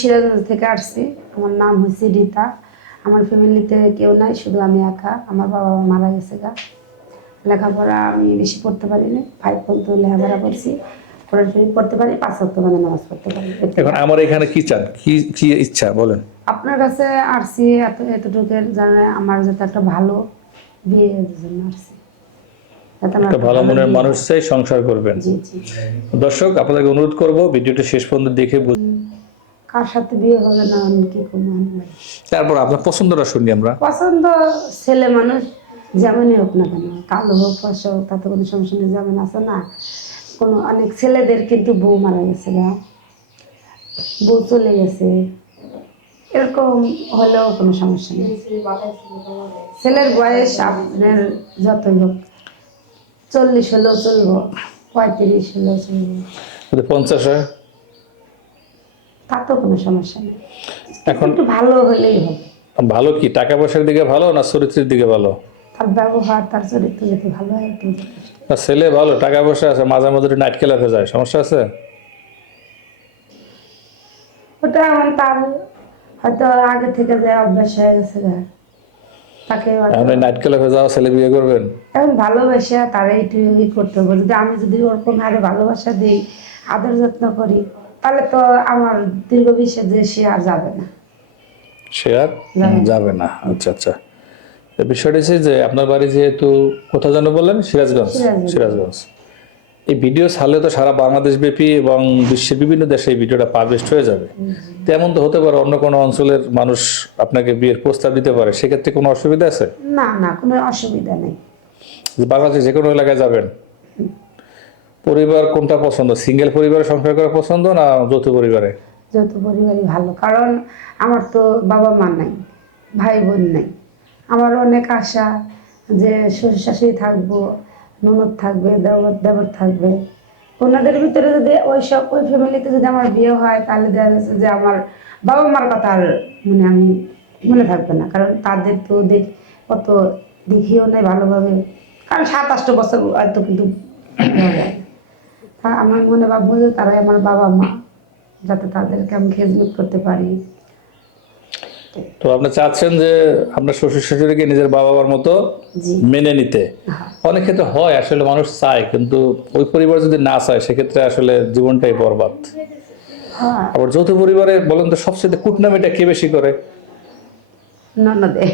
সিরাজগঞ্জ থেকে আসছি। আমার নাম হচ্ছে রীতা। আমার ফ্যামিলিতে কেউ নাই শুধু আমি একা। আমার বাবা মারা গেছে গা। লেখাপড়া আমি বেশি পড়তে পারিনি। ফাইভ পর্যন্ত লেখাপড়া করছি। কোরআন শরীফ পড়তে পারি পাঁচ সপ্তাহ মানে নামাজ পড়তে পারি। এখন আমার এখানে কি চান? কি কি ইচ্ছা? বলেন। আপনার কাছে আসছি এত এতটুকুর জানে আমার যাতে একটা ভালো বিয়ে জন্য আসছি। একটা ভালো মনের মানুষ চাই সংসার করবেন। দর্শক আপনাদেরকে অনুরোধ করব ভিডিওটা শেষ পর্যন্ত দেখে কার সাথে বিয়ে হবে না আমি কি ভাই তারপর আপনার পছন্দটা শুনি আমরা। পছন্দ ছেলে মানুষ যেমনই হোক না কেন কালো হোক ফসল হোক তাতে কোনো সমস্যা নেই যেমন আছে না কোনো অনেক ছেলেদের কিন্তু বউ মারা গেছে গা। বউ চলে গেছে এরকম হলেও কোনো সমস্যা নেই। ছেলের বয়স আপনার যতই হোক চল্লিশ হলেও চলবো পঁয়ত্রিশ হলেও চলবো। পঞ্চাশ হয়। কোনো সমস্যা নেই। এখন একটু ভালো হলেই হবে। ভালো কি টাকা পয়সার দিকে ভালো না চরিত্রের দিকে ভালো? তার ব্যবহার তার চরিত্র যদি ভালো হয়। না ছেলে ভালো টাকা পয়সা আছে মাঝে মাঝে নাইট যায় সমস্যা আছে? ওটা তার হয়তো আগে থেকে যে অভ্যাস হয়ে গেছে। তাকে নাইট যাওয়া ছেলে বিয়ে করবেন? এখন ভালোবাসা তারা একটু ই করতে হবে যদি আমি যদি ওরকম হারে ভালোবাসা দিই আদর যত্ন করি তাহলে তো আমার দীর্ঘ বিশ্বাস যে আর যাবে না। আর যাবে না। আচ্ছা আচ্ছা। বিষয়টা হচ্ছে যে আপনার বাড়ি যেহেতু কোথাও যেন বললেন? সিরাজগঞ্জ। সিরাজগঞ্জ। এই ভিডিও ছাড়লে তো সারা বাংলাদেশ ব্যাপী এবং বিশ্বের বিভিন্ন দেশে এই ভিডিওটা পাবলিশড হয়ে যাবে। তেমন তো হতে পারে অন্য কোনো অঞ্চলের মানুষ আপনাকে বিয়ের প্রস্তাব দিতে পারে। সেক্ষেত্রে কোনো অসুবিধা আছে? না না কোনো অসুবিধা নেই। বাংলাদেশে যে কোনো এলাকায় যাবেন? পরিবার কোনটা পছন্দ? সিঙ্গেল পরিবারে সংসার করা পছন্দ না যৌথ পরিবারে? যৌথ পরিবারই ভালো, কারণ আমার তো বাবা মা নাই, ভাই বোন নাই। আমার অনেক আশা যে শ্বশুর শাশুড়ি থাকব, ননদ থাকবে দেবর দেবর থাকবে। ওনাদের ভিতরে যদি ওই সব, ওই ফ্যামিলিতে যদি আমার বিয়ে হয়, তাহলে দেখা যাচ্ছে যে আমার বাবা মার কথা আর মানে আমি মনে থাকবে না, কারণ তাদের তো দেখ কত দেখিও নাই ভালোভাবে। কারণ সাত আষ্ট বছর হয়তো কিন্তু আমার মনে ভাববো যে তারাই আমার বাবা মা যাতে তাদেরকে আমি খেজমত করতে পারি। তো আপনি চাচ্ছেন যে আপনার শ্বশুর শাশুড়িকে নিজের বাবা মার মতো মেনে নিতে। হ্যাঁ। অনেক ক্ষেত্রে হয় আসলে মানুষ চায় কিন্তু ওই পরিবার যদি না চায় সেক্ষেত্রে আসলে জীবনটাই বরবাদ। হ্যাঁ। আবার যৌথ পরিবারে বলেন তো সবচেয়ে কুটনামিটা কে বেশি করে? ননদে।